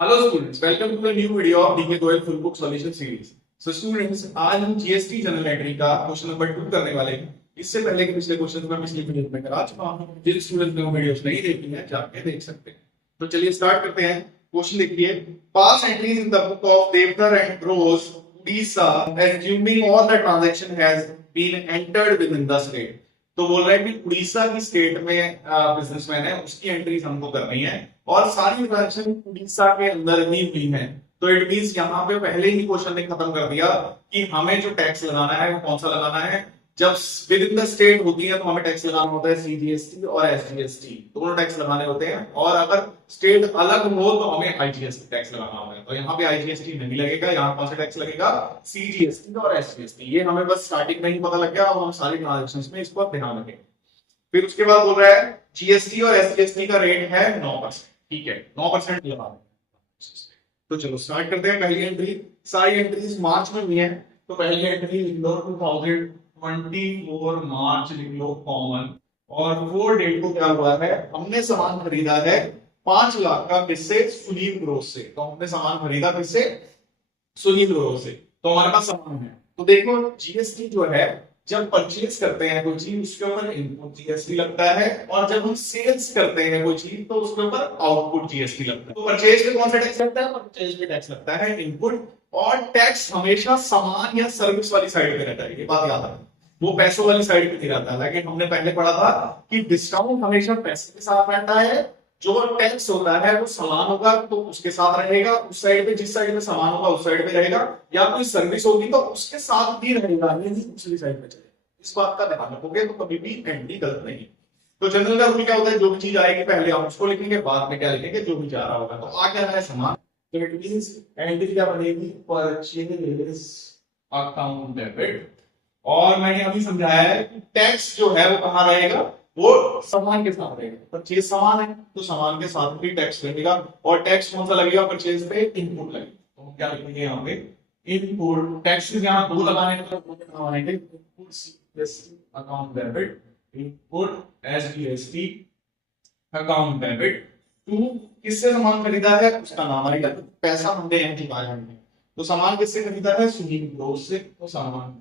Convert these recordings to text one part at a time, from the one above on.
Hello students, welcome to the new video of DK Goyal full book solution series. So students, आज हम GST journal entry का question number 2 करने वाले हैं। इससे पहले के पिछले क्वेश्चन मैं पिछली वीडियो में करा चुका हूं। जिन स्टूडेंट्स ने वो वीडियोस नहीं देखी है जाके देख सकते हैं। तो चलिए स्टार्ट करते हैं। क्वेश्चन देखिए, pass entries in the book of Deodhar and bros Orissa assuming all the transaction has been entered within the state. तो बोल रहा है कि उड़ीसा की स्टेट में बिजनेसमैन है, उसकी एंट्रीज हमको करनी है और सारी ट्रांजेक्शन उड़ीसा के अंदर ही हुई है। तो इट मींस यहाँ पे पहले ही क्वेश्चन ने खत्म कर दिया कि हमें जो टैक्स लगाना है वो कौन सा लगाना है। जब विद इन द स्टेट होती है तो हमें टैक्स लगाना होता है सीजीएसटी और एसजीएसटी, दोनों टैक्स लगाने होते हैं। और अगर स्टेट अलग हो तो हमें आईजीएसटी टैक्स लगाना होता है। तो यहाँ पे आईजीएसटी नहीं लगेगा, यहाँ कौन सा टैक्स लगेगा? सीजीएसटी और एसजीएसटी। ये हमें बस स्टार्टिंग में ही पता लग गया और हम सारी ट्रांजेक्शंस में इसको ध्यान रखें। फिर उसके बाद बोल रहा है जीएसटी और एसजीएसटी का रेट है 9%। ठीक है, 9% लगा दें। तो चलो स्टार्ट करते हैं। पहली एंट्री, सारी एंट्रीज मार्च में हुई है। तो पहली एंट्री लिख लो 2024 मार्च लिख लो कॉमन। और वो डेट को क्या हुआ है, हमने सामान खरीदा है 5 लाख का, किससे? सुनील ग्रोथ से। तो हमने सामान खरीदा किससे? सुनील ग्रोथ से। तो हमारे पास सामान है। तो देखो जीएसटी जो है, जब परचेज करते हैं कोई चीज उसके ऊपर इनपुट जीएसटी लगता है, और जब हम सेल्स करते हैं कोई चीज तो उसके ऊपर आउटपुट जीएसटी लगता है। तो परचेज पे कौन सा टैक्स लगता है? परचेज पे टैक्स लगता है इनपुट। और टैक्स हमेशा सामान या सर्विस वाली साइड पे रहता है, ये बात याद रखना। वो पैसों वाली साइड पे नहीं रहता है। लेकिन हमने पहले पढ़ा था कि डिस्काउंट हमेशा पैसे के साथ रहता है, जो टैक्स होता है वो सामान होगा तो उसके साथ रहेगा, उस साइड पे, जिस साइड में सामान होगा उस साइड पे रहेगा, या कोई सर्विस होगी तो उसके साथ भी रहेगा, नहीं दूसरी साइड पे चलेगा। इस बात का ध्यान रखोगे तो कभी भी एंट्री गलत नहीं। तो जनरल का रूल क्या होता है, जो भी चीज आएगी पहले हम उसको लिखेंगे, बाद में क्या लिखेंगे, जो भी जा रहा होगा। तो आ क्या रहा है? सामान। तो इट मींस एंट्री क्या बनेगी? Purchase account debit. और मैंने अभी समझाया है कि टैक्स जो है वो कहां रहेगा? वो सामान के साथ रहेगा। परचेज सामान है तो सामान के साथ भी टैक्स लगेगा। और टैक्स कौन सा लगेगा परचेज पे? इनपुट लगेगा। तो हम क्या लिखेंगे यहाँ पे? इनपुट। टैक्सेस यहाँ दो लगाने का input CGST account debit, input SGST account debit to किससे सामान खरीदा है उसका नाम आएगा। तो पैसा हमने यहाँ चुकाया है। तो सामान किससे खरीदा है? सुनील ग्रोथ से। तो सामान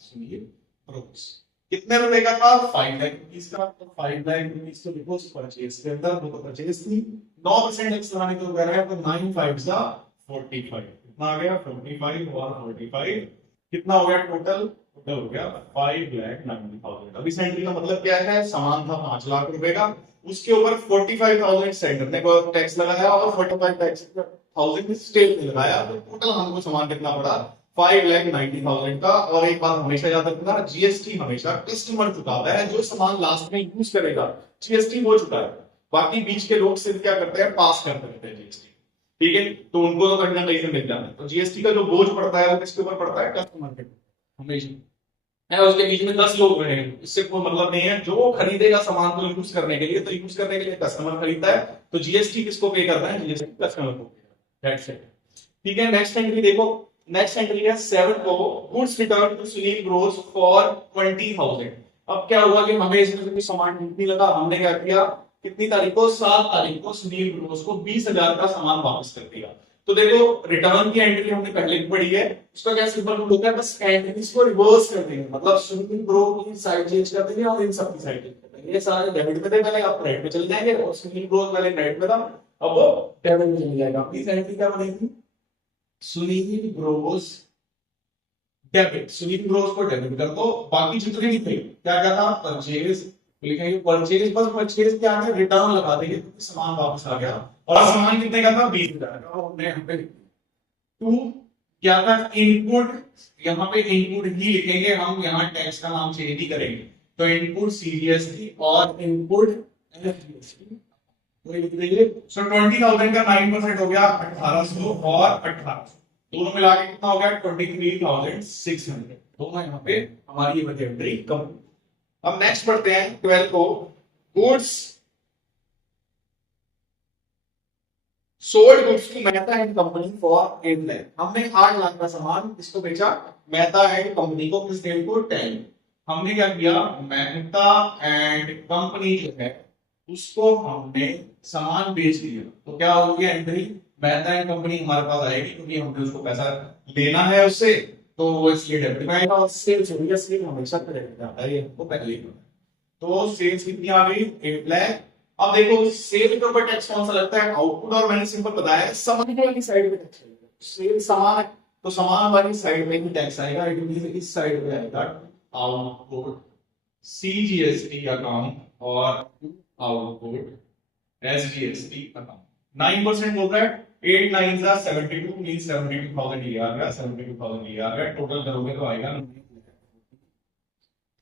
सुनील ग्रोथ कितने रुपए का था? 5 लाख रुपीस का। तो 5 लाख रुपीस तो देखो परचेज के अंदर, वो तो परचेज थी। 9% टैक्स लगाने को कह रहा है। तो 9 5 जा 45। कितना आ गया? 45 और 45 कितना हो गया टोटल? टोटल हो गया 5,90,000। अभी सेंट्री का मतलब क्या है? सामान था 5 लाख रुपए का, उसके ऊपर 45,000 सेंटर ने टैक्स लगाया और 45,000 स्टेट ने लगाया। तो टोटल हमको सामान कितना पड़ा? 5,90,000 का। और एक बात हमेशा याद रखना, जीएसटी हमेशा कस्टमर चुकाता है, जो सामान लास्ट में यूज करेगा जीएसटी वो चुकाएगा। बाकी बीच के लोग सिर्फ क्या करते हैं? पास करते रहते हैं जीएसटी। ठीक है, तो उनको तो कहीं ना कहीं से मिल जाता है। तो जीएसटी का जो बोझ पड़ता है वो किसके ऊपर पड़ता है? कस्टमर के हमेशा है। उसके बीच में 10 लोग रहे, इससे कोई मतलब नहीं है। जो खरीदेगा सामान को यूज करने के लिए, तो यूज करने के लिए कस्टमर खरीदता है। तो जीएसटी किसको पे करता है? जीएसटी कस्टमर को। That's it. ठीक है, नेक्स्ट एंट्री देखो। नेक्स्ट एंट्री है 7 को, goods return to Sunil growth for 20,000। अब क्या हुआ कि हमें इसमें से कोई सामान नहीं लगा। हमने क्या किया? कितनी तारीख को? 7 तारीख को सुनील ग्रोथ को 20,000 का सामान वापस कर दिया। तो देखो रिटर्न की एंट्री हमने पहले भी पढ़ी है, उसका क्या सिंपल रूल होता है, बस एंट्रीज को रिवर्स कर देंगे। मतलब सुनील ग्रोथ की साइड चेंज कर देंगे और इन सब की साइड चेंज कर देंगे। ये सारे डेबिट में थे पहले, अब क्रेडिट में चले जाएंगे। और सुनील ग्रोथ पहले क्रेडिट में था, अब वो डेबिट में चले जाएगा। इस एंट्री क्या बनेगी? Sunil growth debit. Sunil growth को डेबिट कर दो। बाकी जितने भी थे क्या क्या था? परचेज लिखेंगे। परचेज बस परचेज क्या है? रिटर्न लगा देंगे क्योंकि सामान वापस आ गया। और सामान कितने का था? 20,000 का। हमने यहाँ पे टू क्या था? इनपुट। यहाँ पे इनपुट ही लिखेंगे हम, यहाँ टैक्स का नाम चेंज नहीं करेंगे। तो इनपुट सीजीएसटी और इनपुट एसजीएसटी तो लिख देंगे। सो 20,000 का 9% हो गया 1,800 और 1,800 दोनों मिला के कितना हो गया? 23,600। दोनों यहाँ पे हमारी ये बची एंट्री कम। अब नेक्स्ट पढ़ते हैं 12 को, goods sold goods to Mehta and company for 8 lakh. हमने 8 लाख का सामान किसको बेचा? मेहता एंड कंपनी को। किस डेट को? 10। हमने क्या किया? मेहता एंड कंपनी जो है उसको हमने सामान बेच दिया, तो क्या होगी एंट्री, मेहता एंड कंपनी हमारे पास आएगी क्योंकि हमने उसको पैसा लेना है उससे, तो वो इसलिए डेबिट में आएगा। और सेल्स हो गया, सेल हमेशा क्रेडिट में आता है, ये हमको पहले ही पता है। तो सेल्स कितनी आ गई, 8 लाख। अब देखो सेल के ऊपर टैक्स कौन सा लगता है, आउटपुट, और मैंने सिंपल बताया है सामान वाली साइड में टैक्स लगेगा। सेल सामान है तो सामान वाली साइड में ही टैक्स आएगा, इट मींस इस साइड पे आएगा आउटपुट सीजीएसटी अकाउंट और आउटपुट एसजीएसटी अकाउंट। 9% बोल रहा है, 8 9 72 मींस 72,000 ये आ गया, 72,000 ये आ गया, टोटल करोगे तो आएगा।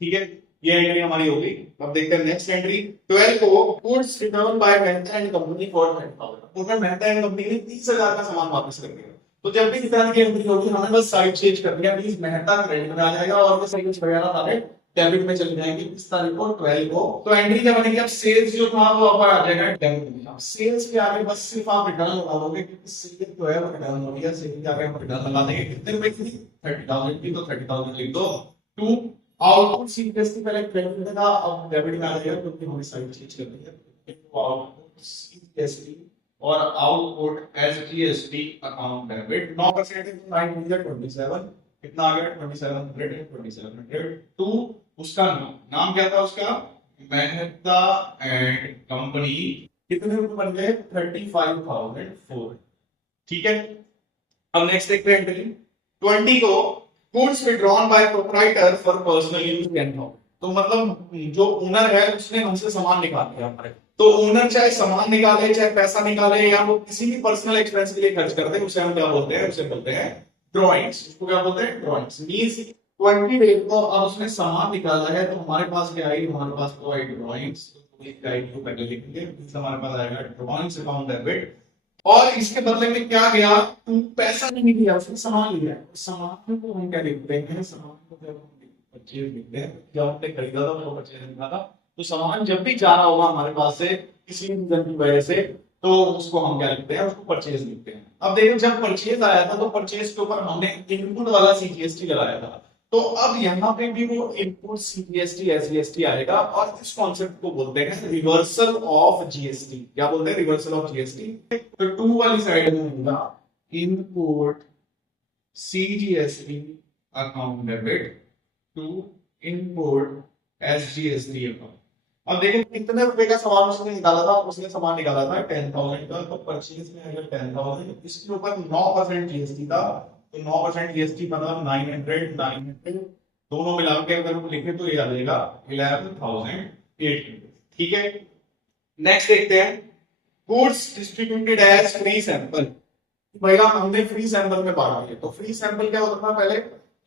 ठीक है, ये एंट्री हमारी होगी। अब देखते हैं नेक्स्ट एंट्री 12 को goods return by Mehta and company for 10,000। उसमें मेहता एंड कंपनी ने 30,000 का सामान वापस कर दिया। तो जब भी रिटर्न की एंट्री होगी हमें बस साइड चेंज कर दिया, प्लीज मेहता क्रेडिट में आ जाएगा और सेल्स वगैरह सारे डेबिट में चले जाएंगे। इस तारीख को 12 को तो एंट्री क्या बनेगी, अब सेल्स जो था वो ऊपर आ जाएगा डेबिट में। अब सेल्स के आगे बस सिर्फ आप रिटर्न लगा दोगे क्योंकि सेल जो है वो रिटर्न हो गया, सेल के आगे हम रिटर्न लगा देंगे। कितने रुपए की थी, 30,000 की, तो 30,000 लिख दो। 2 आउटपुट सीजीएसटी पहले क्रेडिट में था, अब डेबिट में आ जाएगा क्योंकि हमने साइड चेंज कर दिया। आउटपुट सीजीएसटी और आउटपुट एसजीएसटी अकाउंट डेबिट। 9% 9 27, कितना आ गया, 2700। 2 उसका नाम क्या था, उसका मेहता एंड कंपनी, कितने रुपए बन गए, 35,004। ठीक है, अब नेक्स्ट देखते हैं एंट्री 20 को goods withdrawn bye proprietor for personal use 10,000। तो मतलब जो ओनर है उसने हमसे सामान निकाल लिया हमारे, तो ओनर चाहे सामान निकाले चाहे पैसा निकाले या वो किसी भी पर्सनल एक्सपेंस के लिए खर्च करते हैं, उसे हम क्या बोलते हैं, उसे बोलते हैं ड्रॉइंग्स। उसको क्या बोलते हैं, ड्रॉइंग्स। मींस 20 डेज को अब उसने सामान निकाला है तो हमारे पास क्या आएगी, हमारे पास प्रोवाइड ड्रॉइंग्स। तो एक गाइड को पहले लिखेंगे, हमारे पास आएगा ड्रॉइंग्स अकाउंट डेबिट। और इसके बदले में क्या गया, तू पैसा नहीं दिया, उसने सामान लिया। सामान को हम क्या लिखते हैं, सामान को जब परचेज लिखते हैं, जब हमने खरीदा था वो परचेज लिखा था, तो सामान जब भी जा रहा होगा हमारे पास से किसी रीजन की वजह से, तो उसको हम क्या लिखते हैं, उसको परचेज लिखते हैं। अब देखो जब परचेज आया था तो परचेज के ऊपर हमने इनपुट वाला सीजीएसटी लगाया था, तो अब यहाँ पे भी वो इनपुट सीजीएसटी एसजीएसटी आएगा और इस कॉन्सेप्ट को बोलते हैं रिवर्सल ऑफ जीएसटी। क्या बोलते हैं, रिवर्सल ऑफ जीएसटी। तो 2 वाली साइड में होगा input CGST account debit to input SGST account. अब देखो कितने रुपए का सामान उसने निकाला था, उसने सामान निकाला था 10,000 का, तो परचेज में अगर 10,000, इसके ऊपर 9% जीएसटी था, तो 9% जीएसटी मतलब 900 दोनों मिला के अगर हम लिखे तो ये आ जाएगा 11,800। ठीक है, नेक्स्ट देखते हैं goods distributed as free sample. भैया हमने फ्री सैंपल में बांटा है, तो फ्री सैंपल क्या होता था पहले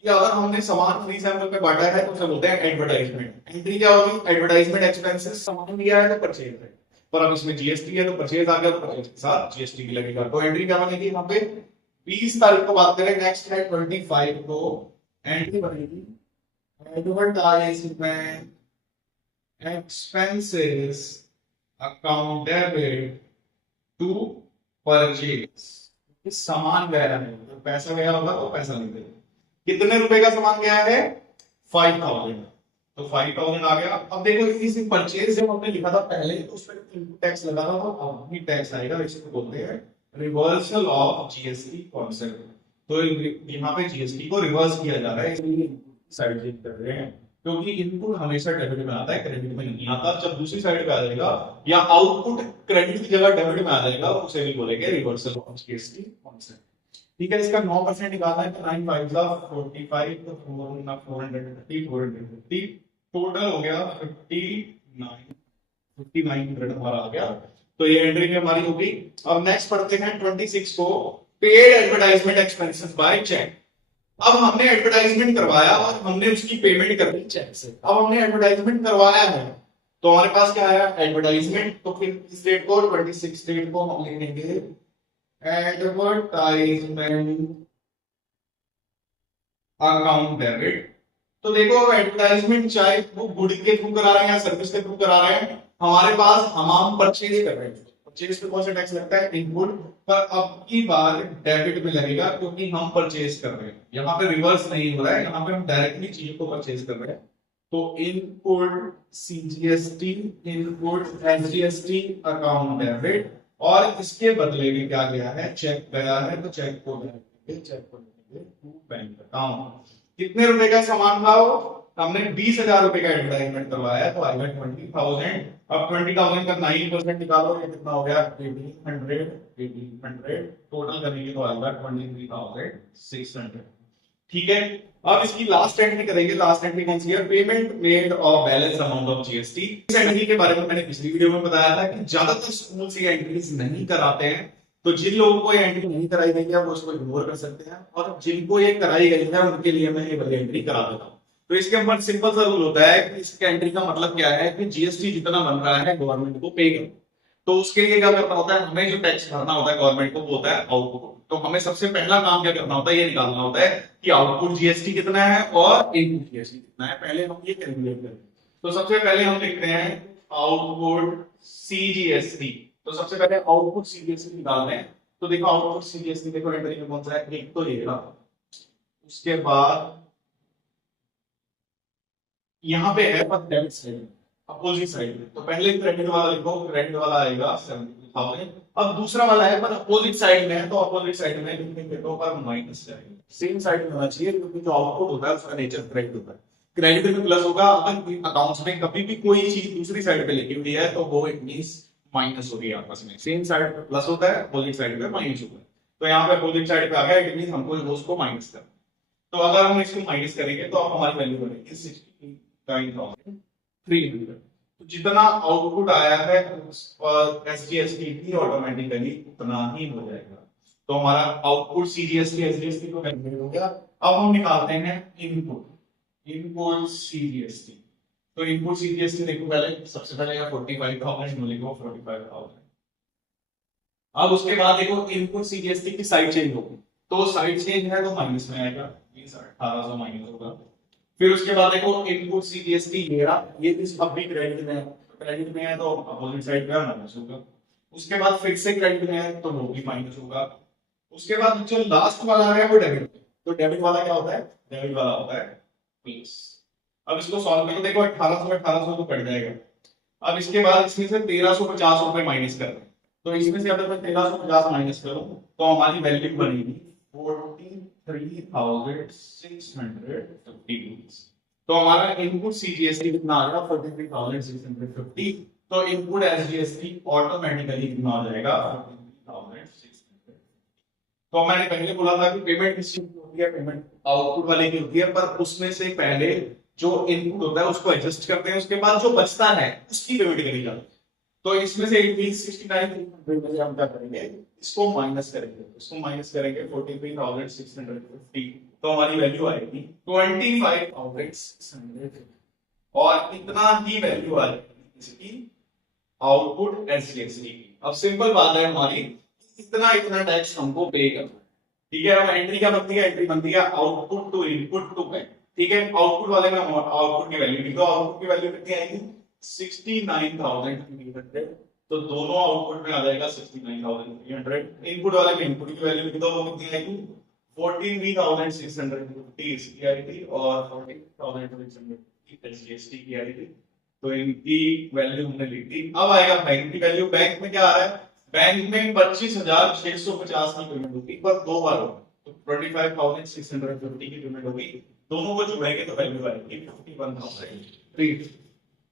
कि अगर हमने सामान फ्री सैंपल में बांटा है तो उसे बोलते हैं एडवर्टाइजमेंट। एंट्री क्या होगी, एडवर्टाइजमेंट एक्सपेंसेस, सामान लिया है तो परचेज है, पर अब इसमें जीएसटी है तो परचेज आ गया, तो परचेज के साथ जीएसटी भी लगेगा। तो एंट्री क्या बनेगी, यहाँ पे 20 तारीख को बात करें, नेक्स्ट है 25 को एंट्री बनेगी advertisement expenses account debit to purchase. सामान गया है तो पैसा गया होगा तो पैसा नहीं देगा। कितने रुपए का सामान गया है, 5,000, तो 5,000 आ गया। अब देखो इस परचेज जब हमने लिखा था पहले तो उस पर इनपुट टैक्स लगा था, तो अब भी टैक्स आएगा, इसको बोलते हैं रिवर्सल ऑफ जीएसटी कॉन्सेप्ट। तो यहाँ पे जीएसटी को रिवर्स किया जा रहा है, इसलिए साइड चेंज कर रहे हैं क्योंकि इनपुट हमेशा डेबिट में आता है, क्रेडिट में नहीं आता। जब दूसरी साइड पे आ जाएगा या आउटपुट क्रेडिट की जगह डेबिट में आ जाएगा, उसे भी बोलेंगे रिवर्सल ऑफ जीएसटी कॉन्सेप्ट। ठीक है, इसका 9% निकालना है तो 9 5 45, तो 430 450, टोटल हो गया 5900 हमारा आ गया। तो ये एंट्री में हमारी होगी। अब नेक्स्ट पढ़ते हैं 26 को paid advertisement expenses by cheque. अब हमने एडवर्टाइजमेंट करवाया और हमने उसकी पेमेंट कर दी चेक से। अब हमने एडवर्टाइजमेंट करवाया है तो हमारे पास क्या आया, एडवर्टाइजमेंट। तो फिर इस डेट को 26 डेट को हम लिखेंगे एडवर्टाइजमेंट अकाउंट डेबिट। तो देखो एडवर्टाइजमेंट चाहे वो गुड के थ्रू करा रहे हैं या सर्विस के थ्रू करा रहे हैं, हमारे पास हम परचेज कर रहे हैं, परचेज पे कौन सा टैक्स लगता है, इनपुट पर। अब की बार डेबिट में लगेगा क्योंकि हम परचेज कर रहे हैं, यहाँ पे रिवर्स नहीं हो रहा है, यहाँ पे हम डायरेक्टली चीज को परचेज कर रहे हैं। तो input CGST, input SGST account debit, और इसके बदले में क्या गया है, चेक गया है, तो चेक को लिखेंगे टू बैंक अकाउंट। कितने रुपए का सामान था वो, हमने 20,000 रुपए का एडवर्टाइजमेंट करवाया, तो आएगा 20,000। अब 20,000 का 9% निकालो, ये कितना हो गया 1800 टोटल करेंगे तो आएगा 23,600। ठीक है, अब इसकी लास्ट एंट्री करेंगे। लास्ट एंट्री कौन सी है, payment made of balance amount of GST. इस एंट्री के बारे में मैंने पिछली वीडियो में बताया था कि ज्यादातर स्कूल ये एंट्रीज नहीं कराते हैं, तो जिन लोगों को ये एंट्री नहीं कराई गई है वो उसको इग्नोर कर सकते हैं, और जिनको ये कराई गई है उनके लिए मैं ये वाली एंट्री करा देता हूँ। तो इसके ऊपर सिंपल सा रूल होता है कि इसके एंट्री का मतलब क्या है कि जीएसटी जितना बन रहा है गवर्नमेंट को पे करो, तो उसके लिए क्या करना होता है, हमें जो टैक्स भरना होता है गवर्नमेंट को वो होता है आउटपुट। तो हमें सबसे पहला काम क्या करना होता है, ये निकालना होता है कि आउटपुट जीएसटी कितना है और इनपुट जीएसटी कितना है। पहले हम ये कैलकुलेट करें, तो सबसे पहले हम लिखते हैं आउटपुट सीजीएसटी। तो सबसे पहले आउटपुट सीजीएसटी निकालते हैं। तो देखो आउटपुट सीजीएसटी देखो एंट्री में कौन सा है, एक तो ये रहा, उसके बाद यहाँ पे है पर डेबिट साइड, अपोजिट साइड में। तो पहले क्रेडिट वाला लिखो, क्रेडिट वाला आएगा 70,000। अब दूसरा वाला है पर अपोजिट साइड में है, तो अपोजिट साइड में लिखेंगे तो पर माइनस जाएगा। सेम साइड में होना चाहिए, क्योंकि जो आउटपुट होता है उसका नेचर क्रेडिट होता है। क्रेडिट में प्लस होगा, अगर अकाउंट्स में कभी भी कोई चीज दूसरी साइड पे लिखी हुई है तो वो इट मींस माइनस होगी आपस में। सेम साइड पे प्लस होता है, अपोजिट साइड पे माइनस होता है। तो यहाँ पे अपोजिट साइड पे आ गया, इट मींस हमको उसको माइनस करना। तो अगर हम इसको माइनस करेंगे तो अब हमारी वैल्यू बनेगी 69,300। तो जितना आउटपुट आया है एसजीएसटी की ऑटोमेटिकली उतना ही हो जाएगा। तो हमारा आउटपुट सीजीएसटी एसजीएसटी को कैलकुलेट हो गया। अब हम निकालते हैं इनपुट, इनपुट सीजीएसटी। तो इनपुट सीजीएसटी देखो, पहले सबसे पहले 45,000 लिखो, 45,000। अब उसके बाद देखो इनपुट सीजीएसटी की साइड चेंज होगी, तो साइड चेंज है तो माइनस में आएगा, 1800 माइनस होगा। फिर उसके बाद देखो इनपुट सीजीएसटी ये इस अब भी क्रेडिट में है, क्रेडिट में है तो अपोजिट साइड पे माइनस होगा। उसके बाद फिर से क्रेडिट में है तो वो भी माइनस होगा। उसके बाद जो लास्ट वाला है वो डेबिट। तो डेबिट वाला क्या होता है, डेबिट वाला होता है प्लस। अब इसको सॉल्व करो, देखो 1800 तो कट जाएगा। अब इसके बाद इसमें से 1350 रुपए माइनस कर रहे हैं, तो इसमें से अगर मैं 1350 माइनस करूं तो हमारी वैल्यू बनेगी 43,650। तो हमारा इनपुट सीजीएसटी कितना आ गया, 43,650। तो इनपुट एसजीएसटी ऑटोमेटिकली कितना हो जाएगा, 43,600। तो मैंने पहले बोला था कि पेमेंट किसकी होती है, पेमेंट आउटपुट वाले की होती है, पर उसमें से पहले जो इनपुट होता है उसको एडजस्ट करते हैं, उसके बाद जो बचता है उसकी पेमेंट करी जाती है। तो इसमें से 69,300 में हम क्या करेंगे, इसको माइनस करेंगे, इसको माइनस करेंगे 43,650। तो हमारी वैल्यू आएगी 25,650, और इतना ही वैल्यू आएगी इसकी आउटपुट एसजीएसटी की। अब सिंपल बात है हमारी, इतना टैक्स हमको पे करना है। ठीक है, अब एंट्री क्या बनती है, एंट्री बनती है output to input to bank. ठीक है, आउटपुट वाले में आउटपुट की वैल्यू लिख दो, आउटपुट की वैल्यू कितनी आएगी 69,300। तो दोनों आउटपुट में आ जाएगा 69,300। इनपुट वाले में इनपुट की वैल्यू लिख दो, वो कितनी आएगी 43,650 इसकी आएगी, और 40,600 की एसजीएसटी की आएगी। तो इनकी वैल्यू हमने लिख दी। अब आएगा बैंक की वैल्यू। बैंक में क्या आ रहा है, बैंक में 25,650 की पेमेंट होगी, पर दो बार होगी, तो 25,650 की पेमेंट होगी। दोनों को जोड़ेंगे तो वैल्यू आएगी 51,000।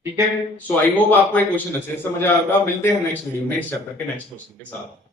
ठीक है, सो आई होप आपको ये क्वेश्चन अच्छे से समझ आएगा। मिलते हैं नेक्स्ट वीडियो, नेक्स्ट चैप्टर के नेक्स्ट क्वेश्चन के साथ।